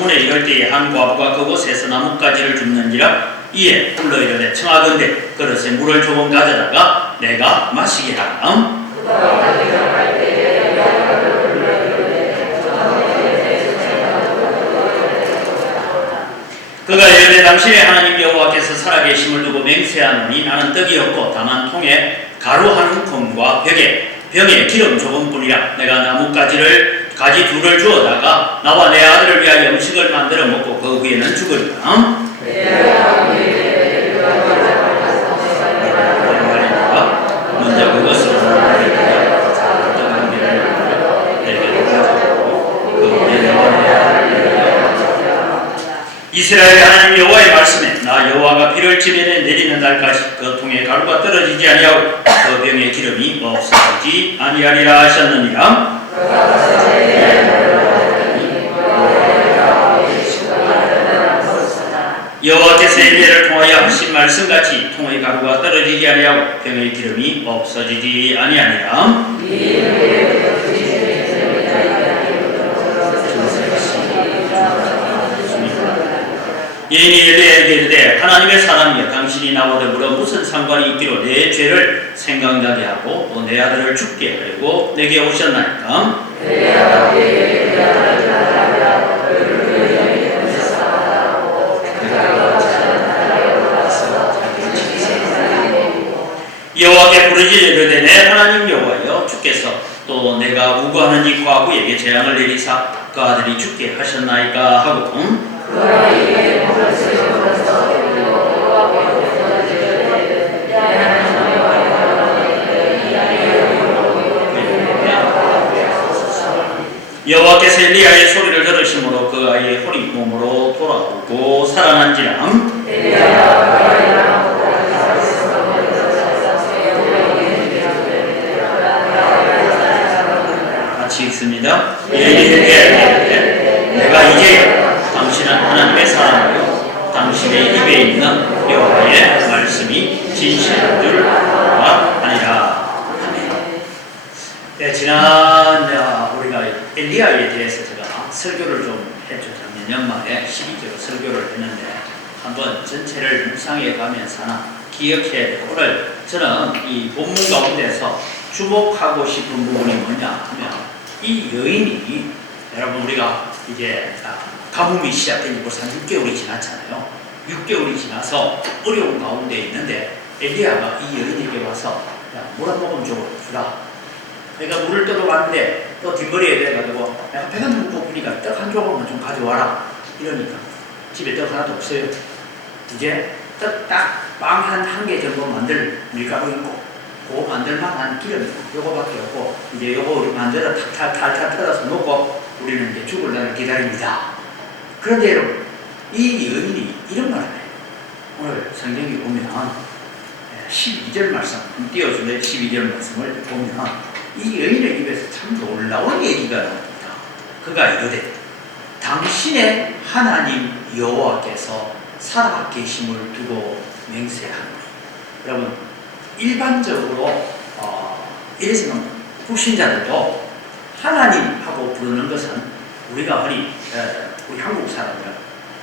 성문에 이를 때에 한 과부가 그곳에서 나뭇가지를 줍는지라 이에 불러 이르되 청하건대 그릇에 물을 조금 가져다가 내가 마시게 하라. 그가 이르되 당신의 하나님 여호와께서 살아계심을 두고 맹세하노니 나는 떡이 없고 다만 통에 가루 한 움큼과 병에 기름 조금뿐이라. 내가 나뭇가지 둘을 주어다가 나와 내 아들을 위하여 음식을 만들어 먹고 그 후에는 죽으리라. 먼저 그것을 이스라엘의 하나님 여호와의 말씀에 나 여호와가 비를 지면에 내리는 날까지 그 통에 가루가 떨어지지 아니하고 그 병에 기름이 없어지지 아니하리라 하셨느니라. 여호와께서 엘리야를 통하여 하신 말씀같이 통의 가루가 떨어지지 아니하고 병의 기름이 없어지지 아니하니라. 예인이 엘리야에게 이르되 하나님의 사람이여 당신이 나와 더불어 무슨 상관이 있기로 내 죄를 생각나게 하고 또 내 아들을 죽게 하려고 내게 오셨나이까. 여호와께 부르짖어 이르되 내 하나님 여호와여 주께서 또 내가 우고하는 이 과부에게 재앙을 내리사 그 아들이 죽게 하셨나이까 하고 여호와께서 엘리야의 소리를 들으심으로 그 아이의 홀이 몸으로 돌아오고 살아난지라. 같이 읽습니다. 내가 이제 당신은 하나님의 사람이요 당신의 입에 있는 여호와의 말씀이 진실한 줄 아니라. 네, 지난 우리가 엘리야에 대해서 제가 설교를 좀 했죠. 작년 연말에 12절 설교를 했는데 한번 전체를 묵상해 가면서나 기억해야 돼요. 오늘 저는 이 본문 가운데서 주목하고 싶은 부분이 뭐냐 하면 이 여인이 여러분 우리가 이제 가뭄이 시작된 지 벌써 한 6개월이 지났잖아요. 6개월이 지나서 어려운 가운데 있는데 엘리야가 이 여인에게 와서 물 한 모금 주라. 그러니까 물을 떠러왔는데 또 뒷머리에 대가지고 내가 배가 너무 고프니까 떡 한 조각만 좀 가져와라. 이러니까 집에 떡 하나도 없어요. 이제 떡 딱 빵 한 개 정도 만들 밀가루 있고 그거 만들만한 기름 요거밖에 없고 이제 요거 우리 만들어 탈탈 털어서 놓고 우리는 이제 죽을 날을 기다립니다. 그런데 여러분 이 여인이 이런 말을 해요. 오늘 성경에 보면 12절 말씀 띄워주는 12절 말씀을 보면 이 여인의 입에서 참 놀라운 얘기가 나옵니다. 그가 이르되 당신의 하나님 여호와께서 살아계심을 두고 맹세하노니. 여러분 일반적으로 이래서는 불신자들도 하나님하고 부르는 것은 우리가 흔히 우리 한국 사람이라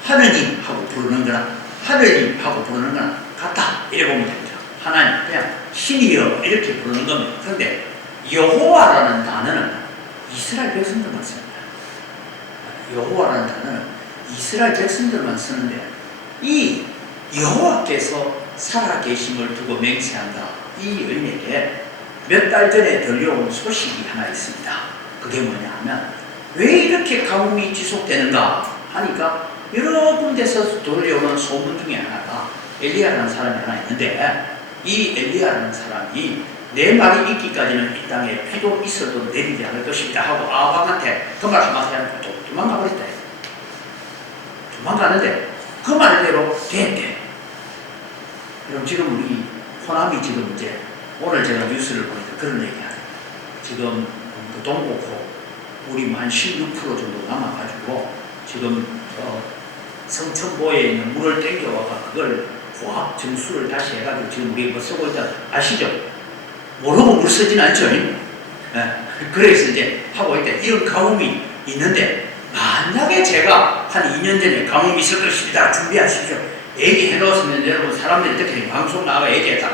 하느님하고 부르는 거나 하느님하고 부르는 거나 같다 이래 보면 됩니다. 하나님 그냥 신이여 이렇게 부르는 겁니다. 그런데 여호와라는 단어는 이스라엘 백성들만 씁니다. 여호와라는 단어는 이스라엘 백성들만 쓰는데 이 여호와께서 살아계심을 두고 맹세한다. 이 여인에게 몇 달 전에 들려온 소식이 하나 있습니다. 그게 뭐냐 하면 왜 이렇게 가뭄이 지속되는가 하니까 여러 군데서 들려오는 소문 중에 하나가 엘리야라는 사람이 하나 있는데 이 엘리야라는 사람이 내 말이 있기까지는 이 땅에 비도 있어도 내리지 않을 것입니다 하고 아합한테 그 말 한마디 하니까 도망가 버렸다. 도망가는데 그 말대로 됐대. 그럼 지금 우리 호남이 지금 이제 오늘 제가 뉴스를 보니까 그런 얘기하네요. 지금 그 동북호 우리 한 16% 정도 남아가지고 지금 성천보에 있는 물을 땡겨와가 그걸 고압 정수를 다시 해가지고 지금 우리 뭐 쓰고 있다 아시죠? 모르고 물 쓰진 않죠. 그래서 이제 하고 있다. 이런 가뭄이 있는데 만약에 제가 한 2년 전에 가뭄이 있을 것입니다. 준비하십시오. 얘기해 놓았으면 여러분 사람들이 특히 방송 나가 얘기했다.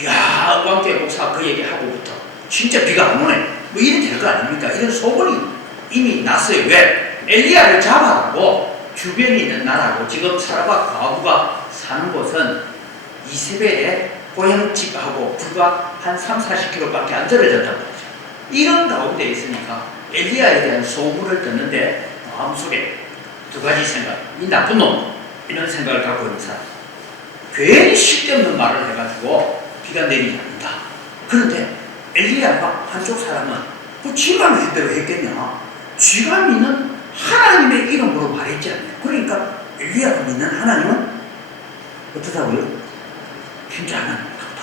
이야, 은광교회 목사가 그 얘기하고부터 진짜 비가 안 오네. 뭐 이래 될 거 아닙니까? 이런 소문이 이미 났어요. 왜? 엘리야를 잡아가고 주변에 있는 나라고 지금 사라바 과부가 사는 곳은 이세벨의 고향집하고 불과 한 30-40km밖에 안 떨어졌다고 하죠. 이런 가운데 있으니까 엘리야에 대한 소문을 듣는데 마음속에 두 가지 생각, 이 나쁜 놈, 이런 생각을 갖고 있는 사람. 괜히 쓸데없는 말을 해가지고 비가 내리지 않는다. 그런데 엘리야가 한쪽 사람은 그 지가 믿대로 했겠냐. 지가 믿는 하나님의 이름으로 말했지 않냐. 그러니까 엘리야가 믿는 하나님은 어떻다고요? 진짜 하나님인가 보다.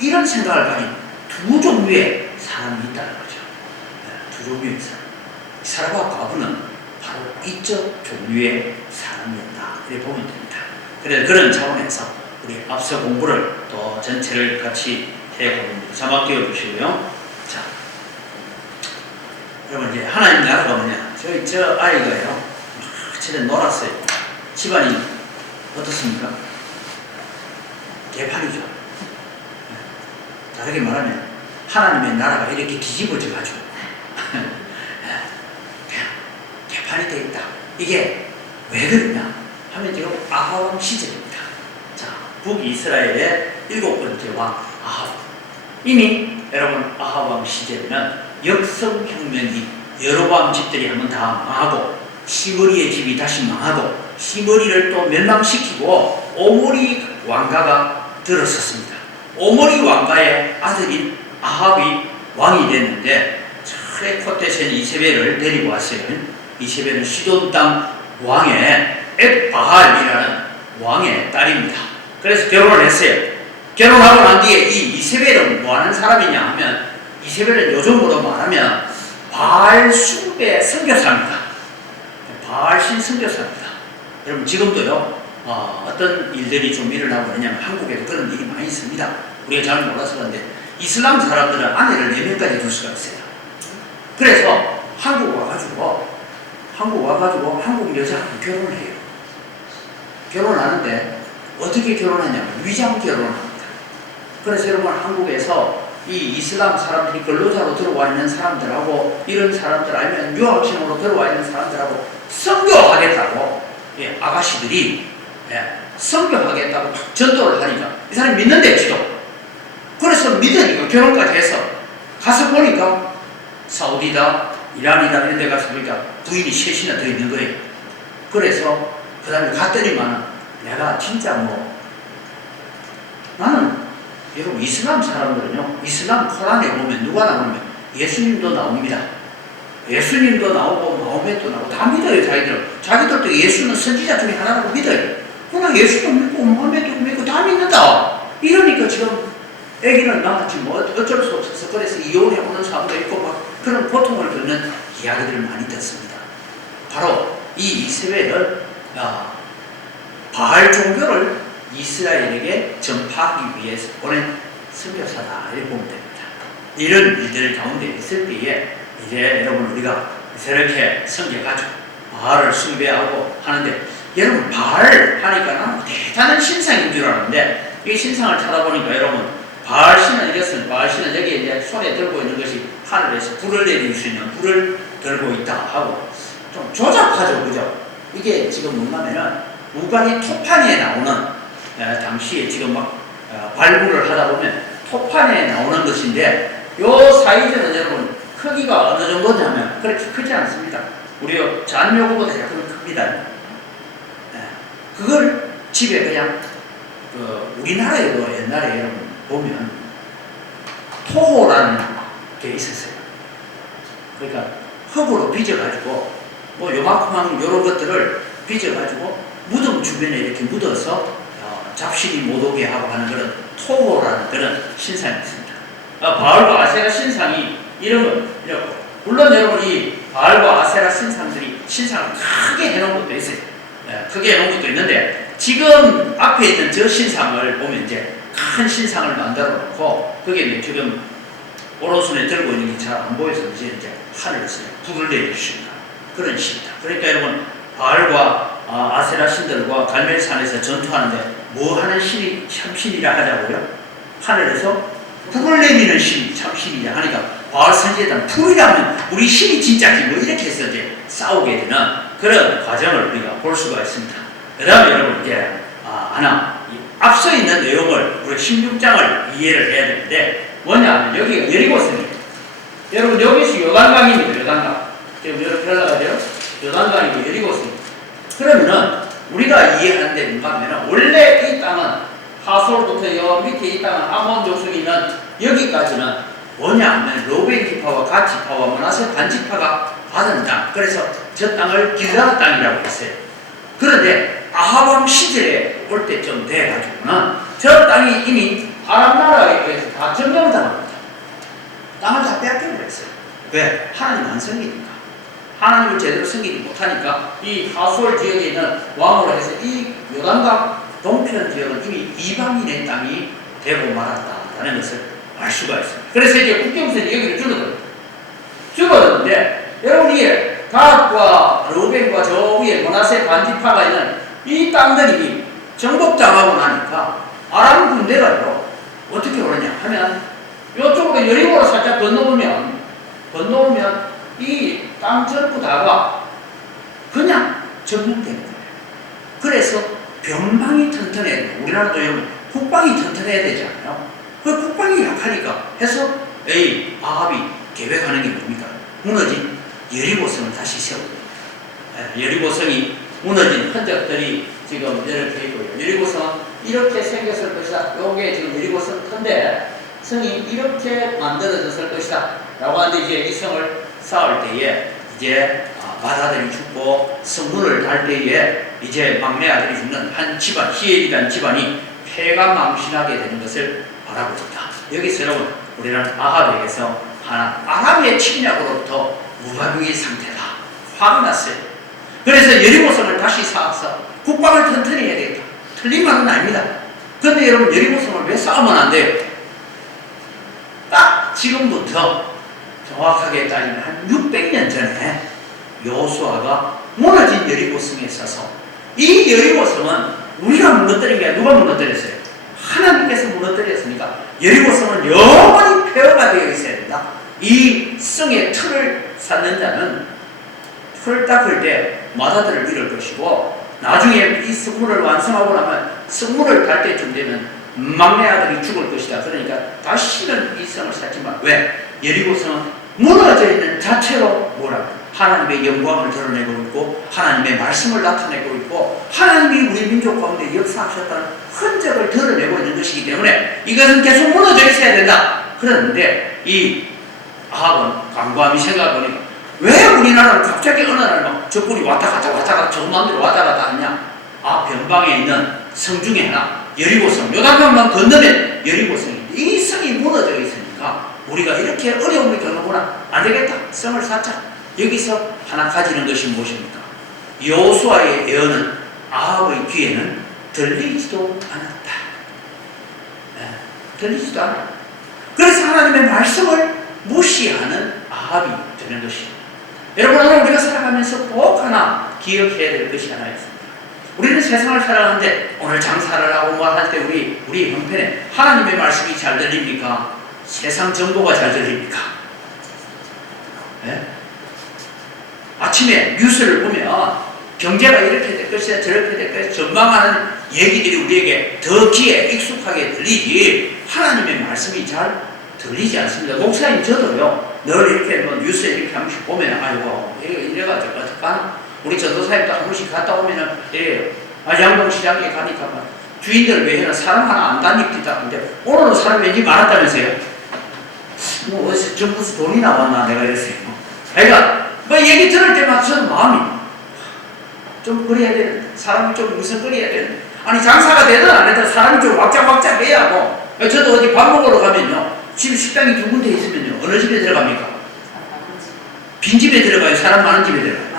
이런 생각을 가진 두 종류의 사람이 있다는 거죠. 두 종류의 사람. 사라와 과부는 바로 이쪽 종류의 사람이었다. 이렇게 보면 됩니다. 그래서 그런 차원에서 우리 앞서 공부를 또 전체를 같이 해봅니다. 자막 띄워주시고요. 자, 여러분 이제 하나님 나라가 뭐냐? 저 아이가요, 집에 놀았어요. 집안이 어떻습니까? 개판이죠. 다르게 말하면 하나님의 나라가 이렇게 뒤집어져 가지고 개판이 되어 있다. 이게 왜 그러냐 하면 지금 아하왕 시절입니다. 자, 북이스라엘의 7번째 왕 아합. 이미 여러분 아하왕 시절에는 역성혁명이 여로보암 집들이 한번 다 망하고 시므리의 집이 다시 망하고 시므리를 또 멸망시키고 오므리 왕가가 들어섰습니다. 오므리 왕가의 아들인 아합이 왕이 됐는데 차례 콧대신 이세벨을 데리고 왔어요. 이세벨은 시돈 땅 왕의 엣바할이라는 왕의 딸입니다. 그래서 결혼을 했어요. 결혼하고 난 뒤에 이 이세벨은 뭐 하는 사람이냐 하면 이세벨은 요즘으로 말하면 바알 숭배 선교사입니다. 바알 신 선교사입니다. 여러분 지금도요 어떤 일들이 좀 일어나고 있냐면 한국에도 그런 일이 많이 있습니다. 우리가 잘 몰라서 그런데 이슬람 사람들은 아내를 4명까지 둘 수가 있어요. 그래서 한국 와가지고 한국 여자하고 결혼을 해요. 결혼하는데 어떻게 결혼하냐면 위장 결혼합니다. 그래서 여러분 한국에서 이 이슬람 사람들이 근로자로 들어와 있는 사람들하고 이런 사람들 아니면 유학생으로 들어와 있는 사람들하고 선교하겠다고 아가씨들이 선교하겠다고 전도를 하니까 이 사람이 믿는데 지도. 그래서 믿으니까 결혼까지 해서 가서 보니까 사우디다 이란이다 이런 데 가서 보니까 부인이 셋이나 더 있는 거예요. 그래서 그 다음에 갔더니만 내가 진짜 나는 여러분 이슬람 사람들은요 이슬람 코란에 보면 누가 나오면 예수님도 나옵니다. 예수님도 나오고 마호메도 나오고 다 믿어요. 자기들도 예수는 선지자 중에 하나라고 믿어요. 그러나 예수도 믿고 마호메도 믿고 다 믿는다. 이러니까 지금 애기는 낳았지 뭐 어쩔 수 없어서 그래서 이혼해 오는 사람도 있고 막 그런 고통을 겪는 이야기들을 많이 듣습니다. 바로 이 이스라엘을 바알 종교를 이스라엘에게 전파하기 위해서 보낸 선교사다 이렇게 보면 됩니다. 이런 일들 가운데 있을 때에 이제 여러분 우리가 이렇게 섬겨가지고 바알을 숭배하고 하는데 여러분 바알 하니까 나는 대단한 신상인 줄 알았는데 이 신상을 찾아보니까 여러분 바알 신은 이것은 바알 신은 여기 이제 손에 들고 있는 것이 하늘에서 불을 내릴 수 있는 불을 들고 있다 하고 좀 조잡하죠, 그죠? 이게 지금 뭐냐면은 우가리 토판에 나오는 당시에 지금 막 발굴을 하다 보면 토판에 나오는 것인데 요 사이즈는 여러분 크기가 어느 정도냐면 그렇게 크지 않습니다. 우리 잔 요거보다 약간 큽니다. 그걸 집에 그냥 우리나라에도 옛날에 여러분 보면 토호라는 게 있었어요. 그러니까 흙으로 빚어가지고 뭐 요만큼한 요런 것들을 빚어가지고 무덤 주변에 이렇게 묻어서 잡신이 못 오게 하고 하는 그런 토호라는 그런 신상이 있습니다. 바알과 아세라 신상이 이런 거 이렇고 물론 여러분 이 바알과 아세라 신상들이 신상을 크게 해놓은 것도 있어요. 크게 해놓은 것도 있는데 지금 앞에 있는 저 신상을 보면 이제 큰 신상을 만들어 놓고 그게 지금 오른손에 들고 있는 게 잘 안 보여서 이제 하늘에서 불을 내릴 수 있는 그런 신이다. 그러니까 여러분 바알과 아세라 신들과 갈멜산에서 전투하는데 뭐 하는 신이 참신이라 하자고요? 하늘에서 불을 내미는 신이 참신이라 하니까 바알 선지자는 불이라면 우리 신이 진짜지 뭐 이렇게 해서 이제 싸우게 되는 그런 과정을 우리가 볼 수가 있습니다. 그 다음에 여러분 이제 하나 앞서 있는 내용을 우리 16장을 이해를 해야 되는데 뭐냐면 여기가 여리고성이에요. 여러분 여기서 요단강입니다. 요단강. 지금 이렇게 올라가죠? 요단강이고 여리고성입니다. 그러면은 우리가 이해하는데 뭔가 하면 원래 이 땅은 하솔부터 여 밑에 이 땅은 아몬 족속이 있는 여기까지는 뭐냐면 로벤 지파와 갓 지파와 므낫세 반 지파가 받은 땅. 그래서 저 땅을 길르앗 땅이라고 했어요. 그런데 아합 왕 시절에 올 때쯤 돼가지고는 저 땅이 이미 아람 나라에 의해서 다 점령당합니다. 땅을 다 빼앗겨버렸어요. 왜? 하나님 안 섬기니까. 하나님을 제대로 섬기지 못하니까 이 하솔 지역에 있는 왕으로 해서 이 요단강 동편 지역은 이미 이방인의 땅이 되고 말았다라는 것을 알 수가 있습니다. 그래서 이제 국경선이 여기를 줄어드는데 여러분 이게 갓과 르벤과 저 위에 므낫세 반지파가 있는 이 땅들이 정복당하고 나니까 아람 군대가요 어떻게 오느냐 하면 이쪽으로 여리고로 살짝 건너오면 이 땅 전부 다가 그냥 점령되는 거예요. 그래서 변방이 튼튼해야 돼요. 우리나라도 국방이 튼튼해야 되잖아요. 그 국방이 약하니까 해서 아합이 계획하는 게 뭡니까? 무너진 여리고성을 다시 세웁니다. 여리고성이 무너진 흔적들이 지금 이렇게 있고요. 여리고성은 이렇게 생겼을 것이다. 요게 지금 여리고성 터인데 성이 이렇게 만들어졌을 것이다. 라고 하는데 이제 이 성을 쌓을 때에 이제 맏아들이 죽고 성문을 달 때에 이제 막내 아들이 죽는 한 집안, 히엘이라는 집안이 폐가 망신하게 되는 것을 바라고 있다. 여기서 여러분 우리는 아합에게서 하나 아람의 침략으로부터 무방비 상태다. 화가 났어요. 그래서 여리고성을 다시 쌓아서 국방을 튼튼히 해야 되겠다. 틀린 말은 아닙니다. 그런데 여러분 여리고성을 왜 쌓으면 안 돼요? 딱 지금부터 정확하게 따지면 한 600년 전에 여호수아가 무너진 여리고성에 서서 이 여리고성은 우리가 무너뜨린 게 누가 무너뜨렸어요? 하나님께서 무너뜨렸으니까 여리고성은 영원히 폐허가 되어 있어야 된다. 이 성의 틀을 쌓는 자는 틀을 닦을 때 맏아들을 잃을 것이고 나중에 이 성문을 완성하고 나면 성문을 달 때쯤 되면 막내 아들이 죽을 것이다. 그러니까 다시는 이 성을 쌓지만 왜? 여리고성은 무너져 있는 자체로 뭐라고? 하나님의 영광을 드러내고 있고 하나님의 말씀을 나타내고 있고 하나님이 우리 민족 가운데 역사하셨다는 흔적을 드러내고 있는 것이기 때문에 이것은 계속 무너져 있어야 된다. 그런데 이 아합은 간과함이 생각해보니까 왜 우리나라는 갑자기 어느 날 막 적군이 왔다 갔다 저 마음대로 왔다 갔다 하냐? 변방에 있는 성 중에 하나 여리고성, 요단강만 건너면 여리고성인데 이 성이 무너져 있으니까 우리가 이렇게 어려움을 겪는구나. 안 되겠다. 성을 쌓자. 여기서 하나 가지는 것이 무엇입니까? 여호수아의 예언은 아합의 귀에는 들리지도 않았다. 들리지도 않았다. 그래서 하나님의 말씀을 무시하는 아합이 되는 것입니다. 여러분 오늘 우리가 살아가면서 꼭 하나 기억해야 될 것이 하나 있습니다. 우리는 세상을 살아가는데 오늘 장사를 하고 뭐 할 때 우리 형편에 하나님의 말씀이 잘 들립니까? 세상 정보가 잘 들립니까? 네? 아침에 뉴스를 보면 경제가 이렇게 될 것이다 저렇게 될 것이다 전망하는 얘기들이 우리에게 더 귀에 익숙하게 들리지 하나님의 말씀이 잘 들리지 않습니다. 목사님 저도요 늘 이렇게 뭐 뉴스에 이렇게 한 번씩 보면 아이고 이래가지고 어떡하나 우리 전도사님도 한 번씩 갔다 오면은 양동시장에 가니까 주인들 외에는 사람 하나 안 다닙니다. 근데 오늘은 사람 왠지 많았다면서요? 뭐 어디서 정부에서 돈이 나왔나 내가 이랬어요. 그러니까 뭐 얘기 들을 때마다 저는 마음이 좀 그래야 되는데 사람이 좀 무슨거려야 되는데 아니 장사가 되든 안 되든 사람이 좀 왁짝왁짝 해야 하고 저도 어디 밥 먹으러 가면요 집 식당이 두 군데 있으면요 어느 집에 들어갑니까? 빈집에 들어가요? 사람 많은 집에 들어가요?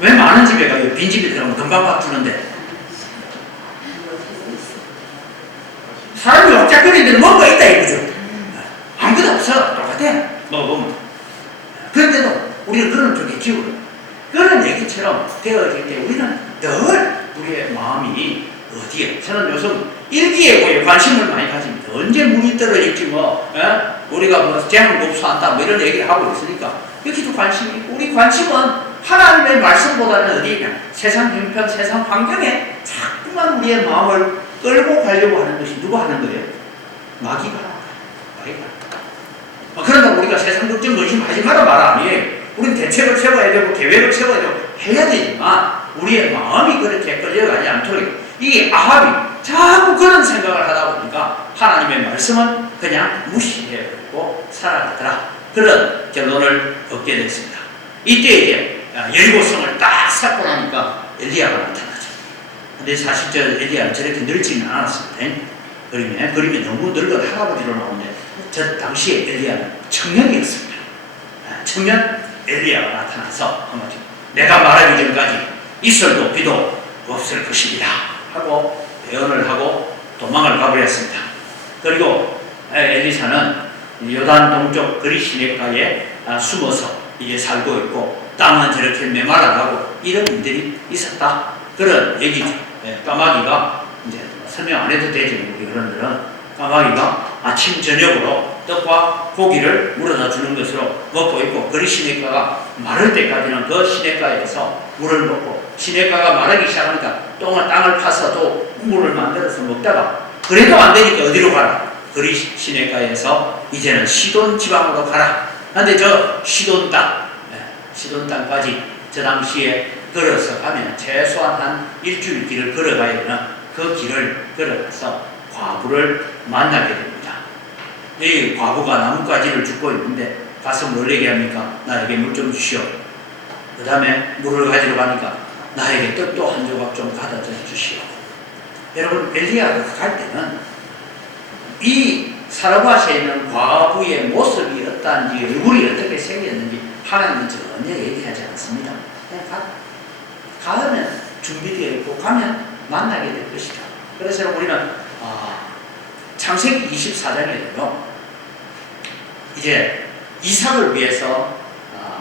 왜 많은 집에 가요? 빈집에 들어가면 금방 바꾸는데 사람이 왁짝거리는데 뭔가 있다 이거죠. 아무것도 없어. 똑같아 먹어보면. 그런데도 우리는 그런 쪽에 기울어요. 그런 얘기처럼 되어질 때 우리는 늘 우리의 마음이 어디에? 저는 요즘 일기예보에 관심을 많이 가집니다. 언제 물이 떨어질지 우리가 재앙급수한다 이런 얘기를 하고 있으니까 여기도 관심이 있고, 우리 관심은 하나님의 말씀보다는 어디냐? 세상 형편, 세상 환경에 자꾸만 우리의 마음을 끌고 가려고 하는 것이 누가 하는 거예요? 마귀가. 그런다고 우리가 세상 걱정 근심하지 마라 말 아니에요. 우리는 대책을 세워야 되고 계획을 세워야 되고 해야 되지만 우리의 마음이 그렇게 끌려가지 않도록 이 아합이 자꾸 그런 생각을 하다 보니까 하나님의 말씀은 그냥 무시해버리고 살아가더라. 그런 결론을 얻게 됐습니다. 이때 이제 여리고성을 딱 쌓고 나니까 엘리야가 나타나죠. 근데 사실 저 엘리야는 저렇게 늙지는 않았습니다. 그림에 너무 늙은 할아버지로 나오는데 저 당시에 엘리야는 청년이었습니다. 청년 엘리야가 나타나서 한마디, 내가 말하기 전까지 이슬도 비도 없을 것입니다 하고 예언을 하고 도망을 가버렸습니다. 그리고 엘리사는 요단 동쪽 그리 시내가에 숨어서 이제 살고 있고 땅은 저렇게 메말라가고 이런 일들이 있었다. 그런 얘기죠. 까마귀가 이제 설명 안 해도 되지, 우리 어른들은. 까마귀가 아침 저녁으로 떡과 고기를 물어다 주는 것으로 먹고 있고, 그리 시냇가가 마를 때까지는 그 시냇가에서 물을 먹고, 시냇가가 마르기 시작하니까 땅을 파서 또 물을 만들어서 먹다가 그래도 안 되니까 어디로 가라? 그리 시냇가에서 이제는 시돈 지방으로 가라. 근데 저 시돈 땅까지 저 당시에 걸어서 가면 최소한 한 일주일 길을 걸어가야 되는 그 길을 걸어가서 과부를 만나게 됩니다. 이 과부가 나뭇가지를 줍고 있는데 가서 뭘 얘기합니까? 나에게 물 좀 주시오. 그 다음에 물을 가지러 가니까 나에게 떡도 한 조각 좀 가져다 주시오. 여러분, 엘리야가 갈 때는 이 사르밧에 있는 과부의 모습이 어떠한지, 얼굴이 어떻게 생겼는지 하나님은 전혀 얘기하지 않습니다. 그냥 가면 준비되어 있고 가면 만나게 될 것이다. 그래서 우리는 창세기 24장에는요, 이제 이삭을 위해서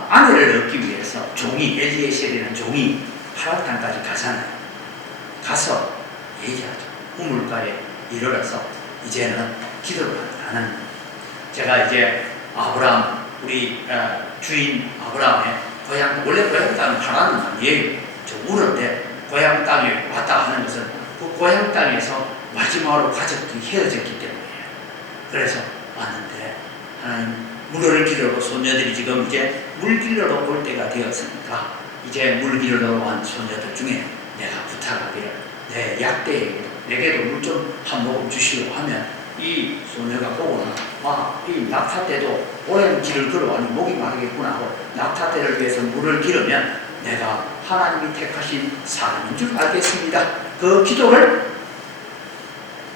아내를 얻기 위해서 종이, 엘리에셀이라는 종이 파란 땅까지 가잖아요. 가서 얘기하죠. 우물가에 이르러서 이제는 기도를 하는. 제가 이제 아브라함, 우리 주인 아브라함의 고향, 원래 고향 땅은 하나는 아니에요. 저 우는데 고향 땅에 왔다 하는 것은 그 고향 땅에서 마지막으로 가족들이 헤어졌기 때문이에요. 그래서 왔는데 하나님, 물을 길러로 소녀들이 지금 이제 물 길러로 올 때가 되었으니까 이제 물 길러로 온 소녀들 중에 내가 부탁하기를 내 약대에게도 내게도 물 좀 한 모금 주시오 하면 이 소녀가 보고는 이 낙타떼도 오랜 길을 걸어가니 목이 마르겠구나 하고 낙타떼를 위해서 물을 기르면 내가 하나님이 택하신 사람인 줄 알겠습니다. 그 기도를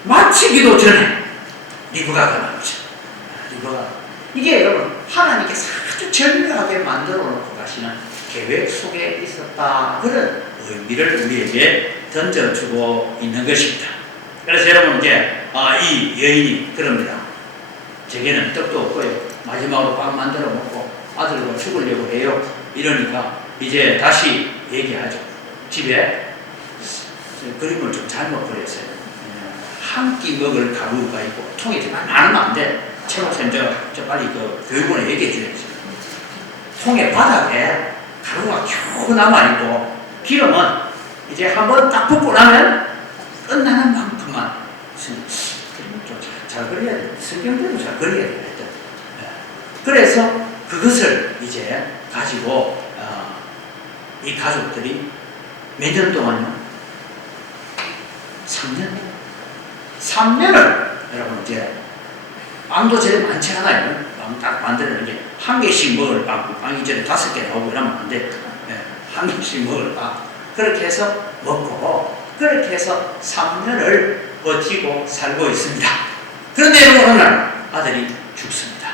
마치기도 전에 리브가가 나오죠. 이게 여러분 하나님께서 아주 절묘하게 만들어 놓고 가시는 계획 속에 있었다. 그런 의미를 우리에게 던져주고 있는 것입니다. 그래서 여러분 이제 이 여인이 그럽니다. 제게는 떡도 없고요. 마지막으로 밥 만들어 먹고 아들과 죽으려고 해요. 이러니까 이제 다시 얘기하죠. 집에 그림을 좀 잘못 그렸어요. 한 끼 먹을 가루가 있고 통에 정말 많으면 안 돼. 최고쌤 저 빨리 그 교육원에 얘기해 줘야지. 통의 바닥에 가루가 겨우 남아있고 기름은 이제 한번 딱 붓고 나면 끝나는 만큼만 그림을 좀 잘 그려야 돼. 성경대로 잘 그려야 돼. 그래서 그것을 이제 가지고 이 가족들이 몇 년 동안요? 3년을 여러분 이제 빵도 제일 많지 않아요. 빵 딱 만드는 게 한 개씩 먹을 빵이 이제 5개 나오고 이러면 안 돼. 한 개씩 먹을 빵. 그렇게 해서 먹고 그렇게 해서 3년을 버티고 살고 있습니다. 그런데 어느 날 아들이 죽습니다.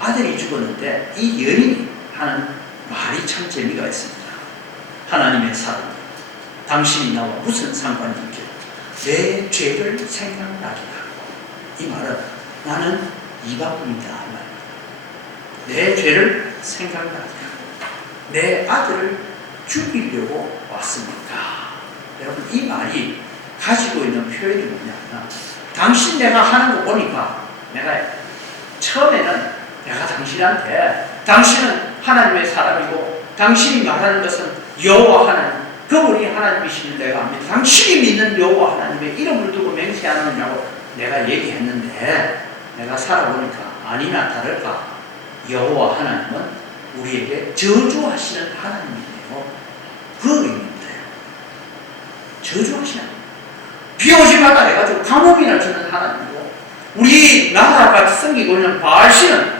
아들이 죽었는데 이 여인이 하는 말이 참 재미가 있습니다. 하나님의 사람, 당신이 나와 무슨 상관이 있게 내 죄를 생각나게 하고. 이 말은 나는 이방인이다. 내 죄를 생각나게 하고 내 아들을 죽이려고 왔습니까? 여러분, 이 말이 가지고 있는 표현이 뭐냐면, 당신 내가 하는 거 보니까 내가 처음에는 내가 당신한테, 당신은 하나님의 사람이고 당신이 말하는 것은 여호와 하나님, 그분이 하나님이시는 내가 압니다. 당신이 믿는 여호와 하나님의 이름을 두고 맹세하느냐고 내가 얘기했는데, 내가 살아보니까 아니나 다를까 여호와 하나님은 우리에게 저주하시는 하나님이네요. 그 의미입니다. 저주하시는, 비 오지 말라 해가지고 가뭄이나 주는 하나님이고, 우리 나라가 섬기고 있는 바알신은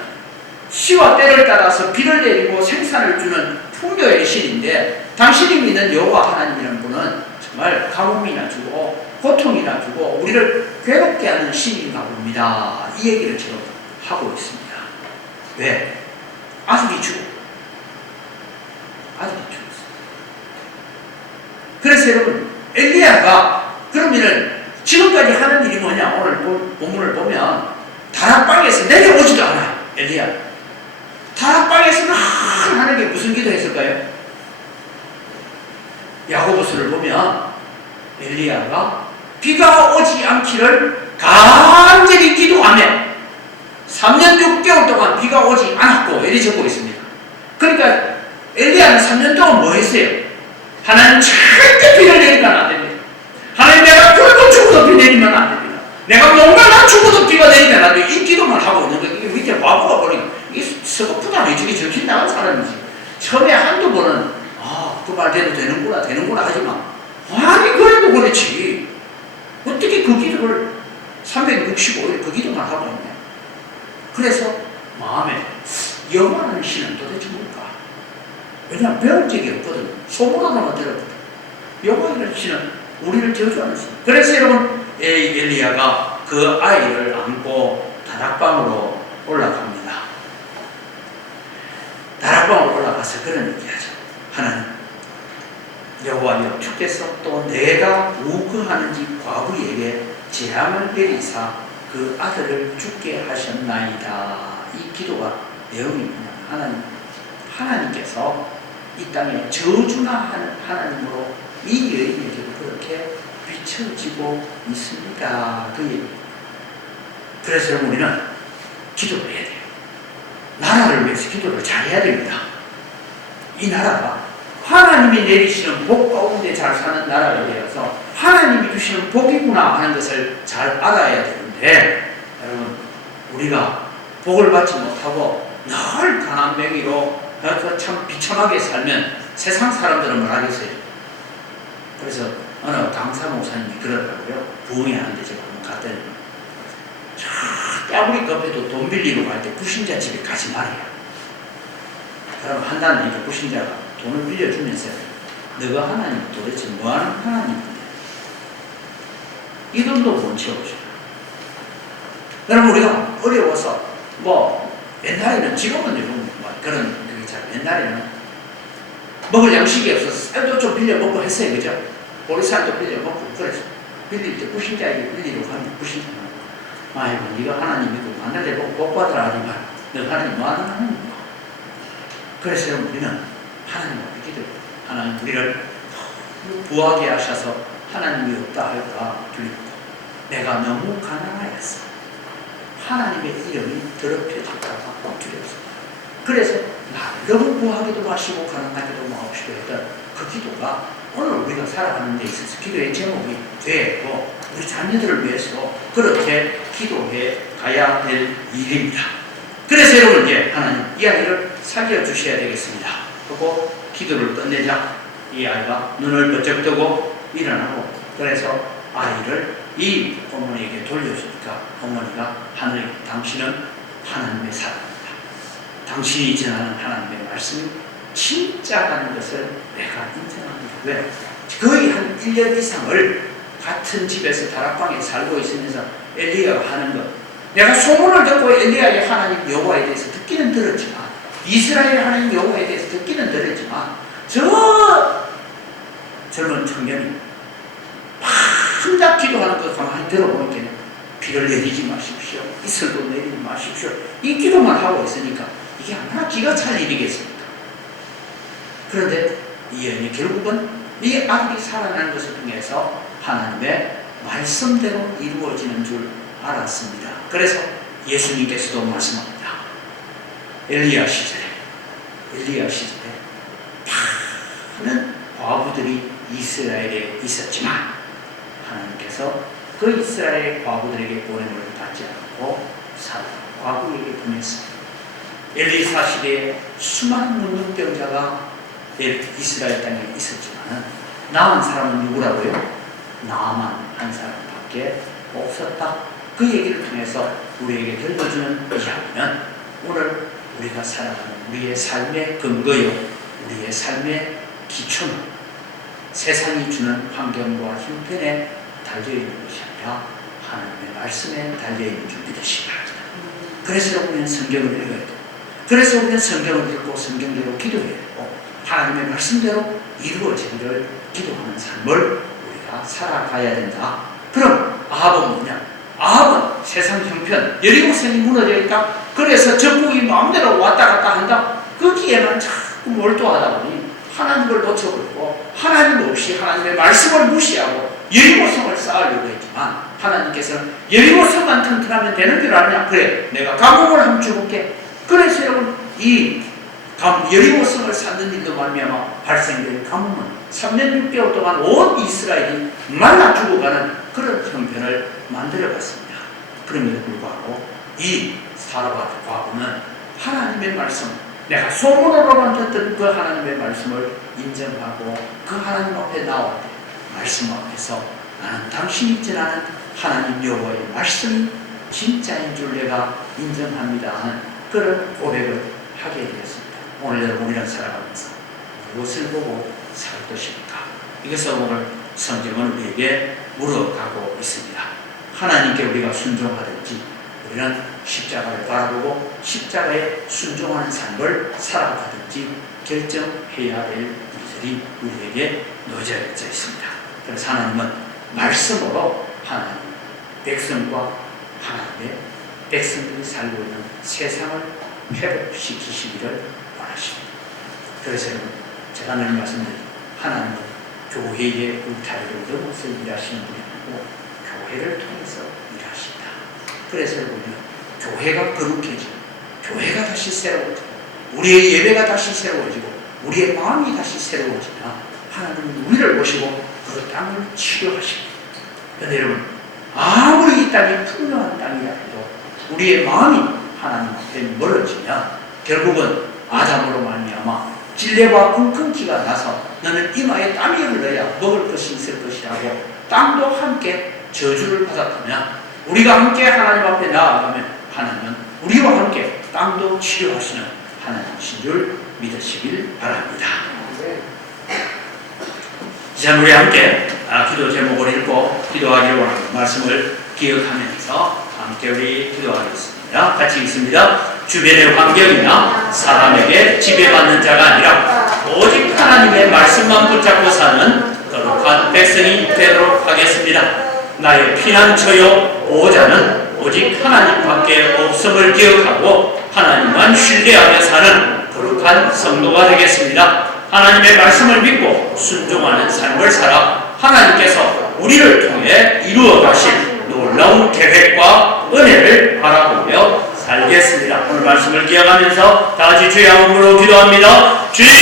시와 때를 따라서 비를 내리고 생산을 주는 풍요의 신인데, 당신이 믿는 여호와 하나님이라는 분은 정말 가뭄이나 주고 고통이나 주고 우리를 괴롭게 하는 신인가 봅니다. 이 얘기를 지금 하고 있습니다. 왜? 아들이 죽었어요. 그래서 여러분, 엘리야가 그러면은 지금까지 하는 일이 뭐냐? 오늘 본문을 보면 다락방에서 내려오지도 않아요. 엘리야 다락방에서는 하는 게 무슨 기도했을까요? 야고보서를 보면 엘리야가 비가 오지 않기를 간절히 기도하며 3년 6개월 동안 비가 오지 않았고, 이렇게 적고 있습니다. 그러니까 엘리야는 3년 동안 뭐 했어요? 하나님 절대 비를 내리면 안 됩니다. 하나님 내가 굶고 죽어도 비 내리면 안 됩니다. 내가 목말라 죽어도 비가 내리면 안 돼요. 이 기도만 하고 있는 거예요. 이게 밑에 바보가 버리고, 이게 서글프다. 이쪽에 적힌 나간 사람이지. 처음에 한두 번은 그 말대로 되는구나 하지만, 아니 그래도 그렇지. 어떻게 그 기도를 365일 그 기도만 하고 있냐. 그래서 마음에 영원한 신은 도대체 뭘까? 왜냐하면 배운 적이 없거든. 소문으로만 들었거든. 영원한 신은 우리를 저주하는 신. 그래서 여러분, 엘리야가 그 아이를 안고 다락방으로 올라갑니다. 다락방으로 올라가서 그런 얘기하죠. 하나님, 여호와여, 주께서 또 내가 우거하는지 과부에게 재앙을 내리사 그 아들을 죽게 하셨나이다. 이 기도가 내용이 뭐냐? 하나님께서 이 땅에 저주나 하는 하나님으로 이 여인에게도 그렇게 비춰지고 있습니다. 그 얘기입니다. 그래서 우리는 기도를 해야 돼요. 나라를 위해서 기도를 잘해야 됩니다. 이 나라가 하나님이 내리시는 복 가운데 잘 사는 나라가 되어서 하나님이 주시는 복이구나 하는 것을 잘 알아야 되는데, 여러분, 우리가 복을 받지 못하고 늘 가난뱅이로 참 비참하게 살면 세상 사람들은 뭘 하겠어요? 그래서 어느 강사 목사님이 그러더라고요. 부흥회하는데 제가 한번 갔더니, 아무리 급해도 돈 빌리러 갈 때 불신자 집에 가지 말아요. 그럼 한다는 불신자가 돈을 빌려주면서 너가 하나님 도대체 뭐하는 하나님인데 이 돈도 못 채워줘. 여러분, 우리가 어려워서 옛날에는, 지금은 여러분 그런 그게 잘, 옛날에는 먹을 양식이 없어서 쌀도 좀 빌려 먹고 했어요. 그죠? 보리쌀도 빌려 먹고. 그래서 빌릴 때 불신자에게 빌리러 가면 불신자, 아이고 네가 하나님이고 만날때 복 받으라 하지만 너 하나님 뭐하는 하나님이고. 그래서 여러분, 우리는 하나님 앞에 기도해요. 하나님, 우리를 부하게 하셔서 하나님이 없다 할까 두렵고, 내가 너무 가난하였어. 하나님의 이름이 더럽혀질까 봐 두렵습니다. 그래서 나를 너무 부하게도 마시고 가난하게도 마시고 했던 그 기도가 오늘 우리가 살아가는 데 있어서 기도의 제목이 되고, 우리 자녀들을 위해서 그렇게 기도해 가야 될 일입니다. 그래서 여러분, 이제 하나님 이 아이를 살려주셔야 되겠습니다. 그리고 기도를 끝내자 이 아이가 눈을 번쩍 뜨고 일어나고, 그래서 아이를 이 어머니에게 돌려주니까 어머니가, 하늘, 당신은 하나님의 사람입니다. 당신이 전하는 하나님의 말씀이 진짜라는 것을 내가 인정합니다. 왜? 거의 한 1년 이상을 같은 집에서 다락방에 살고 있으면서 엘리야가 하는 것, 내가 소문을 듣고 엘리야의 하나님 여호와에 대해서 듣기는 들었지만, 이스라엘 하나님 여호와에 대해서 듣기는 들었지만, 저 젊은 청년이 한작 기도하는 것 가만히 들어보니까 비를 내리지 마십시오, 이슬도 내리지 마십시오, 이 기도만 하고 있으니까 이게 얼마나 기가 찰 일이겠습니까? 그런데 이 여인이 결국은 이 아들이 살아나는 것을 통해서 하나님의 말씀대로 이루어지는 줄 알았습니다. 그래서 예수님께서도 말씀합니다. 엘리야 시절에 많은 과부들이 이스라엘에 있었지만 하나님께서 그 이스라엘 과부들에게 보냄을 받지 않고 사람 과부에게 보냈습니다. 엘리사 시대에 수많은 문둥병자가 이스라엘 땅에 있었지만 남은 사람은 누구라고요? 나만 한 사람밖에 없었다. 그 얘기를 통해서 우리에게 들려주는 이야기는 오늘 우리가 살아가는 우리의 삶의 근거요, 우리의 삶의 기초는 세상이 주는 환경과 형편에 달려있는 것이 아니라 하나님의 말씀에 달려있는 줄 믿으시기 바랍니다. 그래서 우리는 성경을 읽어야 되고, 그래서 우리는 성경을 읽고 성경대로 기도해야 되고, 하나님의 말씀대로 이루어지기를 기도하는 삶을 우리가 살아가야 된다. 그럼 아합은 뭐냐? 아합은 세상 형편, 여리고성이 무너져 있다. 그래서 적국이 마음대로 왔다 갔다 한다. 거기에만 자꾸 몰두하다 보니 하나님을 놓쳐버리고 하나님 없이 하나님의 말씀을 무시하고 여리고성을 쌓으려고 했지만 하나님께서는 여리고성만 튼튼하면 되는 줄 아느냐? 그래, 내가 가뭄을 한번 줘볼게. 그래서 여러분 이 여리고성을 쌓는 일로 말미암아 발생된 가뭄은 3년 6개월 동안 온 이스라엘이 말라 죽어가는 그런 형편을 만들어갔습니다. 그럼에도 불구하고 이 사르밧 과부는 하나님의 말씀, 내가 소문으로만 듣던 그 하나님의 말씀을 인정하고 그 하나님 앞에 나올 때 말씀 앞에서 나는 당신이 전하는 하나님 여호와의 말씀이 진짜인 줄 내가 인정합니다 하는 그런 고백을 하게 되었습니다. 오늘 여러분 우리는 살아가면서 무엇을 보고 살 것입니까? 이것을 오늘 성경은 우리에게 물어가고 있습니다. 하나님께 우리가 순종하든지 우리는 십자가를 바라보고 십자가에 순종하는 삶을 살아가든지 결정해야 될 일들이 우리에게 놓여져 있습니다. 그래서 하나님은 말씀으로 하나님 백성과 하나님의 백성들이 살고 있는 세상을 회복시키시기를 원하십니다. 그래서 제가 늘 말씀드린 하나님은 교회의 울타리를 넘어서 일하시는 분이 아니고 교회를 통해서 일하신다. 그래서 우리는 교회가 거룩해지고 교회가 다시 새로워지고 우리의 예배가 다시 새로워지고 우리의 마음이 다시 새로워지면 하나님은 우리를 보시고 그 땅을 치료하십니다. 그런데 여러분 아무리 이 땅이 풍요한 땅이라 해도 우리의 마음이 하나님 앞에 멀어지면 결국은 아담으로 말미암아 질레와 굵은기가 나서 너는 이마에 땀이 흘러야 먹을 것이 있을 것이라고 땅도 함께 저주를 받았다면 우리가 함께 하나님 앞에 나아가면 하나님은 우리와 함께 땅도 치료하시는 하나님이신 줄 믿으시길 바랍니다. 이제 우리 함께 기도 제목을 읽고 기도하기를 원하는 말씀을 기억하면서 함께 우리 기도하겠습니다. 같이 읽습니다. 주변의 환경이나 사람에게 지배받는 자가 아니라 오직 하나님의 말씀만 붙잡고 사는 거룩한 백성이 되도록 하겠습니다. 나의 피난처요 보호자는 오직 하나님밖에 없음을 기억하고 하나님만 신뢰하며 사는 거룩한 성도가 되겠습니다. 하나님의 말씀을 믿고 순종하는 삶을 살아 하나님께서 우리를 통해 이루어 가실 놀라운 계획과 은혜를 바라보며 살겠습니다. 오늘 말씀을 기억하면서 다 같이 주의 이름으로 기도합니다. 주님